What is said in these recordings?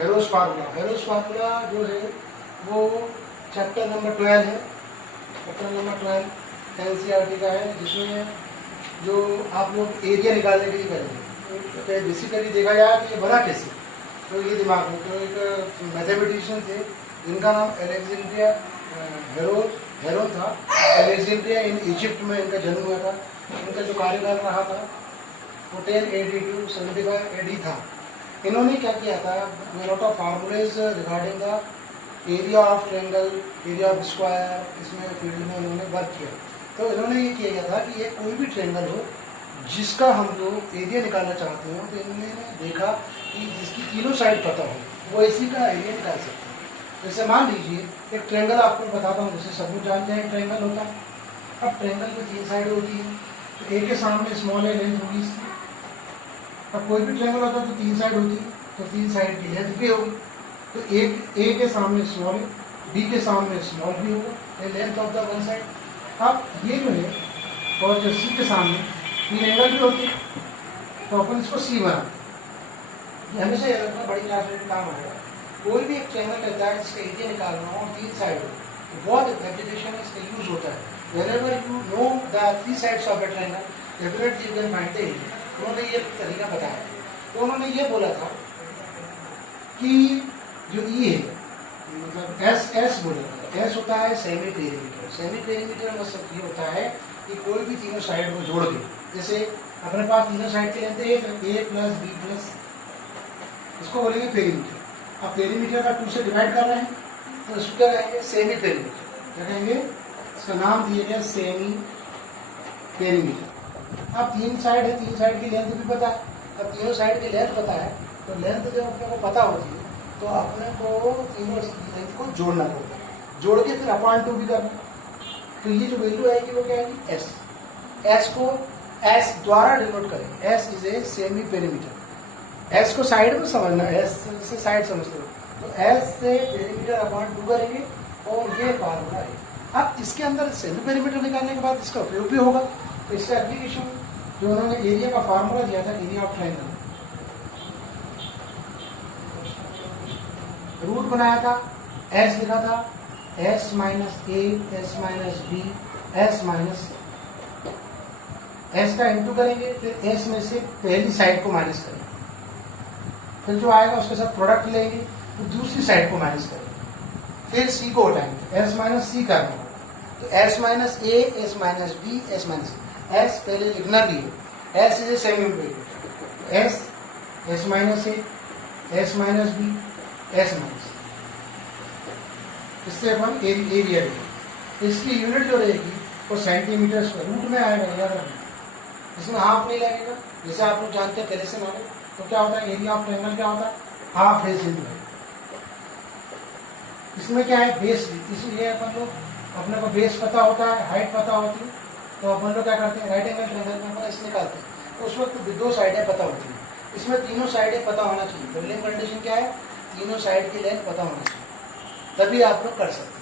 हेरोस formula जो है वो चैप्टर नंबर 12 है, चैप्टर नंबर 12 एनसीईआरटी का है, जिसमें जो आप लोग एरिया निकालने के लिए करेंगे। तो बेसिकली देखा जाए तो ये बना कैसे, तो ये दिमाग में तो एक मैथमेटिशियन थे जिनका नाम अलेक्जेंड्रिया हेरोन था। अलेक्जेंड्रिया इन इजिप्ट में इनका जन्म हुआ था। इनका जो कार्यकाल रहा था वो 1080 to 75 AD था। इन्होंने क्या किया था, lot of फार्मूलेज regarding the area of triangle, area of square, इसमें फील्ड में उन्होंने वर्क किया। तो इन्होंने ये किया था कि ये कोई भी ट्रायंगल हो जिसका हम लोग एरिया निकालना चाहते हो, तो इन्होंने देखा कि जिसकी तीनों साइड पता हो वो इसी का एरिया निकाल सकते हैं। जैसे मान लीजिए एक ट्रायंगल आपको बताता हूँ, जैसे सब लोग जानते हैं ट्रायंगल होता है। अब ट्रायंगल की 3 साइड होती है, तो ए के सामने स्मॉल है, लेंथ होगी इसकी। अब कोई भी ट्रायंगल होता है तो 3 साइड होती है, तो 3 साइड की लेंथ भी होगी। तो ए के सामने स्मॉल है, बी के सामने स्मॉल भी होगा, ये length of the one side. अब ये जो है और जो सी के सामने 3 एंगल भी होती है, तो अपन इसको सी बनाते हैं। ये हमेशा याद रखना, बड़ी क्लास में काम आएगा। कोई भी एक ट्रायंगल रहता है जिसका एरिया निकालना हो और 3 साइड हो, तो बहुत एप्लीकेशन इसका यूज होता है। Whenever you know the 3 sides of a triangle, definitely you can find the area. उन्होंने ये तरीका बताया। तो उन्होंने ये बोला था कि जो ई है, मतलब एस बोला था, एस होता है सेमी पेरीमीटर। सेमी पेरीमीटर मतलब ये होता है कि कोई भी तीनों साइड को जोड़ के, जैसे अपने पास तीनों साइड के लेंथ ए प्लस बी प्लस, इसको बोलेंगे पेरीमीटर। अब पेरीमीटर का 2 से डिवाइड कर रहे हैं तो इसको क्या कहेंगे, सेमी पेरीमीटर। क्या कहेंगे, इसका नाम दिया गया सेमी पेरीमीटर। अब 3 साइड है, 3 साइड की लेंथ भी पता है। अब तीनों साइड की लेंथ पता है, तो लेंथ जब अपने को पता होती है तो अपने को तीनों लेंथ को जोड़ना पड़ता है, जोड़ के फिर अपॉन 2 भी करना। तो ये जो वैल्यू आएगी वो क्या आएगी, एस। एस को एस द्वारा डिनोट करेंगे, S is a semi perimeter. S को साइड में समझना, एस से साइड समझ लो, तो एस से पेरीमीटर अपॉन 2 करेंगे और ये फार्मूला है। अब इसके अंदर सेमी पेरीमीटर निकालने के बाद इसका उपयोग भी होगा। तो इसका एप्लीकेशन जो उन्होंने एरिया का फार्मूला दिया था, एरिया ऑफ ट्रायंगल, रूट बनाया था, एस लिखा था, S minus A, S minus B, S minus S का इंटू करेंगे, फिर एस में से पहली साइड को माइनस करेंगे, फिर जो आएगा उसके साथ प्रोडक्ट लेंगे, तो दूसरी साइड को माइनस करेंगे, फिर सी को उठाएंगे, एस माइनस सी करना होगा। तो S minus A, S minus B, S minus S पहले लिखना भी है, S is a semi perimeter. S, S minus A, S minus B, S minus, इससे अपन एरिया लेंगे। इसकी यूनिट जो रहेगी वो सेंटीमीटर स्क्वायर, रूट में आएगा, याद रखना। इसमें हाफ नहीं लगेगा, जैसे आप लोग जानते हैं पहले से माने। तो क्या होता है, एरिया ऑफ ट्रायंगल क्या होता है, हाफ बेस इंटू है। इसमें क्या है, बेस, इसलिए अपन लोग, अपने को बेस पता होता है, हाइट पता होती है, तो अपन लोग क्या करते हैं, राइट एंगल ट्रायंगल में अपन इसे निकालते हैं। तो उस वक्त 2 साइडें पता होती हैं, इसमें तीनों साइडें पता होना चाहिए। पहले कंडीशन क्या है, तीनों साइड की लेंथ पता होना चाहिए, तभी आप लोग कर सकते हैं।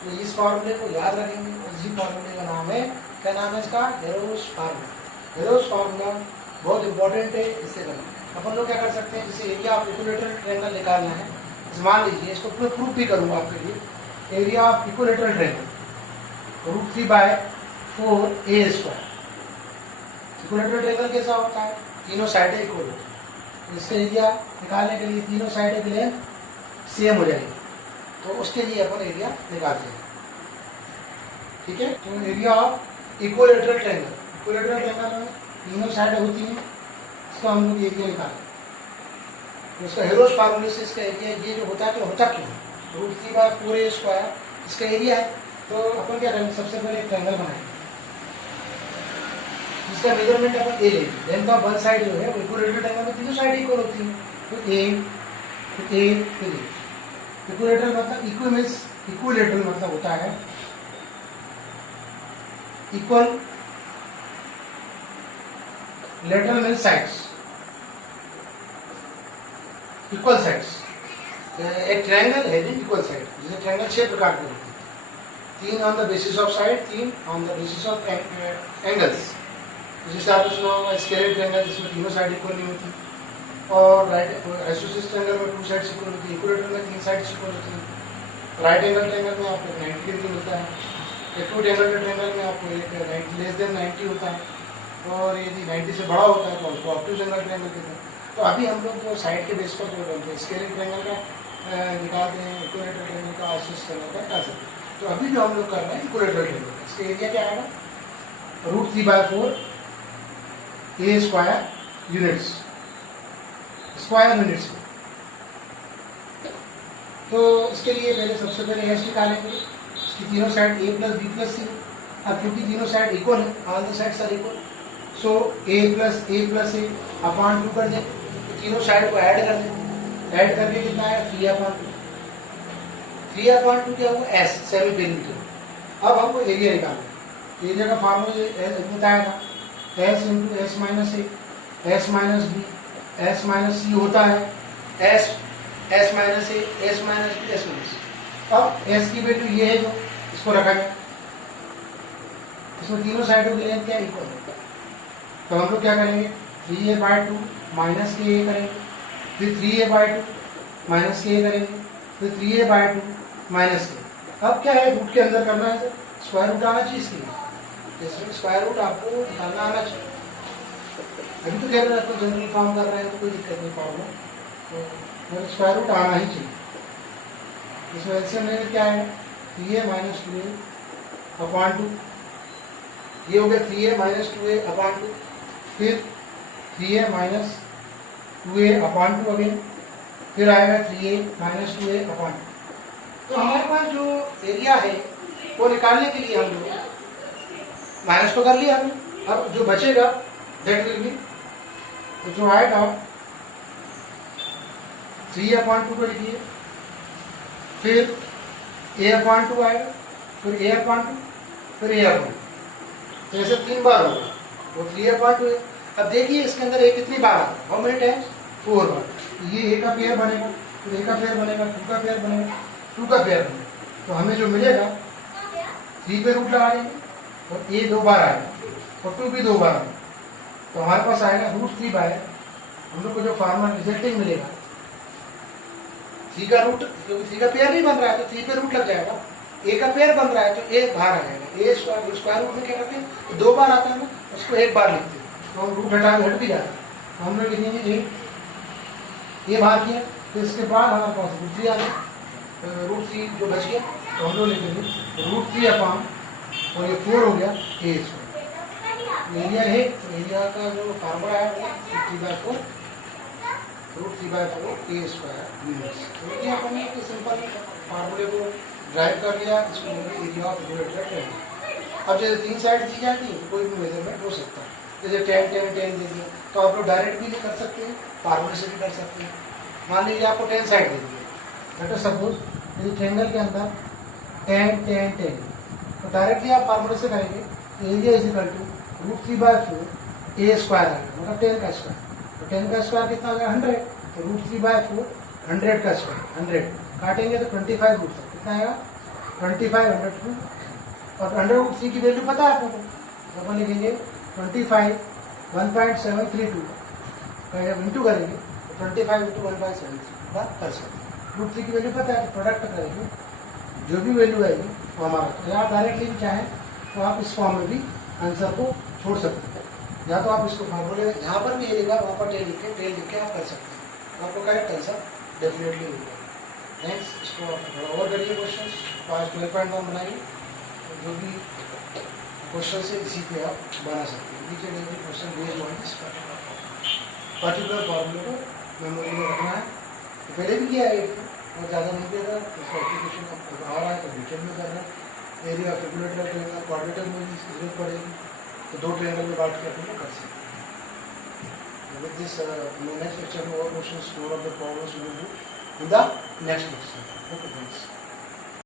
तो इस फॉर्मूले को याद रखेंगे। इसी फॉर्मूले का नाम है, क्या नाम है इसका, हेरोस फार्मूला। हेरोस फार्मूला बहुत इंपॉर्टेंट है, इससे करना। अपन लोग क्या कर सकते हैं, जैसे एरिया ऑफ इक्विलेटरल ट्रायंगल निकालना है, मान लीजिए, इसको प्रूफ भी करूंगा आपके लिए। Area of equilateral triangle √3/4a²। Equilateral triangle कैसा होता है, तीनों साइडें इक्वल होती है। इसका एरिया निकालने के लिए तीनों साइडें की लेंथ सेम हो जाएगी, तो उसके लिए अपन एरिया निकालते हैं। ठीक है, तो area of equilateral triangle, equilateral triangle में तीनों साइडें होती हैं, इसका हम लोग एरिया निकालें। तो इसका हेरोस फार्मूले से इसका एरिया ये जो होता है, तो होता क्यों है, √3/4a² इसका एरिया है। तो अपन क्या करेंगे, सबसे पहले एक ट्रायंगल बनाएंगे, इसका मेजरमेंट अपन ए लेंगे। लेंथ ऑफ वन साइड जो है वो इक्विलेटरल ट्रायंगल में तीनों साइड इक्वल होती है, तो ए, फिर ए, फिर ए। इक्विलेटरल मतलब इक्विलेटरल मतलब होता है equal, lateral means sides, equal sides. एक ट्रायंगल है इक्वल साइड, जैसे ट्रायंगल 6 प्रकार के होते हैं, 3 on the basis of side, 3 on the basis of angles. जैसे आपने सुना होगा स्क्वायर ट्रायंगल, जिसमें तीनों साइड इक्वल नहीं होती, और राइट आइसोसेलेस ट्रायंगल में 2 साइड्स इक्वल होती है, इक्विलेटरल में 3 साइड्स इक्वल होती है। राइट एंगल ट्रायंगल में आपको 90 डिग्री मिलता है, एक्यूट एंगल ट्रायंगल में आपको एक लेस देन 90 होता है, और यदि 90 से बड़ा होता है तो उसको ऑब्ट्यूज एंगल ट्रायंगल कहते हैं। तो अभी हम लोग जो साइड के बेस पर जो बनते हैं स्केलिंग ट्रायंगल का निकालते हैं, इक्विलेटरल ट्रायंगल का, आइसोसेलेस ट्रायंगल का निकाल सकते हैं। तो अभी जो हम लोग कर रहे हैं इक्विलेटरल ट्रायंगल, इसका एरिया क्या आएगा, √3/4 a square units, square units में। तो इसके लिए पहले सबसे पहले एस निकालेंगे, इसकी तीनों साइड a + b + c। अब क्योंकि तीनों साइड इक्वल है, all the sides are equal, so a + a upon 2 कर दें, तो तीनों साइड को ऐड कर दें, ऐड करके कितना आएगा 3/2। 3/2 क्या होगा, s सेमी पेरिमीटर। अब हमको एरिया निकालना है, एरिया का फार्मूला बताया था, s × s - a s - b s - c होता है s - a s - b s - c। अब s की वैल्यू ये है जो इसको रखा गया, इसमें तीनों साइडों की लेंथ क्या इक्वल है, तो हम लोग क्या करेंगे 3a/2 माइनस के a करेंगे, फिर 3a/2 माइनस के a करेंगे, फिर 3a/2 माइनस के। अब क्या है, रूट के अंदर करना है, सर स्क्वायर रूट आना चाहिए इसके लिए, इसमें स्क्वायर रूट आपको निकालना आना चाहिए। अभी तो कह रहे हैं आपको जनरल फॉर्म कर रहे हैं तो कोई दिक्कत नहीं फॉर्म में, तो स्क्वायर रूट आना ही चाहिए। इसमें एलसीएम लेने क्या है 3a - 2a/2, ये हो गया 3a - 2a/2, फिर 3a - 2a/2 अगेन, फिर आएगा 3a - 2a/2। तो हमारे पास जो एरिया है वो निकालने के लिए हम लोग माइनस तो कर लिया हमने, अब जो बचेगा दैट विल बी, तो जो आएगा 3/2 को लिखिए, फिर a/2 आएगा, फिर a/2, फिर a/2, तो ऐसे 3 बार होगा, वो 3/2 है। अब देखिए इसके अंदर a कितनी बार आता है, हाउ मेनी टाइम्स, 4 बार। ये a का पेयर बनेगा, फिर a का पेयर बनेगा, 2 का पेयर बनेगा, 2 का पेयर बनेगा, तो हमें जो मिलेगा 3 पे रूट लगा देंगे, और a 2 बार आएगा और 2 भी 2 बार आएगा, तो हमारे पास आएगा √3/, हम लोग को जो फार्मर रिजल्टिंग मिलेगा 3 का रूट, क्योंकि 3 का पेयर नहीं बन रहा है तो 3 पे रूट लग जाएगा, a का पेयर बन रहा है तो a बाहर आ जाएगा, a स्क्वायर रूट में क्या करते हैं 2 बार आता है ना, उसको 1 बार लिखते हैं, तो हम रूट हट भी जाता है, तो हम लोग लिखेंगे a बाहर किया, फिर इसके बाद हमारे पास √3 आ गया, √3 जो बच गया, तो हम लोग लिखेंगे √3/, और ये 4 हो गया a स्क्वायर। एरिया है, तो एरिया का जो फार्मूला है वो √3/4 a स्क्वायर यूनिट्स। तो ये अपन ने सिंपल फार्मूले को ड्राइव कर लिया, इसको एरिया ऑफ इक्विलेटरल ट्रायंगल। अब जैसे 3 साइड दी जाती है तो कोई भी मेजरमेंट हो सकता है, जैसे 10 10 10 दे दिया तो आप लोग डायरेक्ट भी कर सकते हैं, फार्मूले से भी कर सकते हैं। मान लीजिए आपको 10 साइड दे दिया, लेट अस सपोज यदि ट्रायंगल के अंदर 10 10 10, तो डायरेक्टली आप फार्मूले से करेंगे area is equal to √3/4 a square आएगा, मतलब 10 का स्क्वायर, तो 10 का स्क्वायर कितना हो गया 100, तो √3/4 100 का स्क्वायर, 100 काटेंगे तो 25 रूट तक कितना आएगा 25 100 और 100√3 की वैल्यू पता है आपको, तो अपन लिखेंगे 25 1.732 इंटू करेंगे तो 25 × 1.73 का कर सकते हैं। √3 की वैल्यू पता है, तो प्रोडक्ट करेंगे जो भी वैल्यू आएगी वो हमारा, तो आप डायरेक्टली भी चाहें तो आप इस फॉर्म में भी आंसर को छोड़ सकते हैं, या तो आप इसको फार्मूले यहाँ पर भी ये लिखा वहाँ पर टेल लिख के आप कर सकते हैं, तो आपको करेक्ट आंसर डेफिनेटली मिलेगा। नेक्स्ट इसको थोड़ा और करिए क्वेश्चन, पास 12.1 बनाइए, तो जो भी क्वेश्चन से इसी पे आप बना सकते हैं। नीचे देखिए question based on this particular फॉर्मूले को मेमोरी में रखना है, तो पहले भी किया है और ज़्यादा नहीं किया था, उसका एप्लीकेशन आ रहा है तो डिटेल में करना है। एरिया ऑफ इक्विलेटरल ट्रायंगल क्वाड्रेटर में भी जरूरत पड़ेगी, तो 2 ट्रायंगल में बांट के अपन लोग कर सकते हैं। विद दिस नेक्स्ट लेक्चर में और questions, more of the problems we will do in the next lecture. Okay thanks.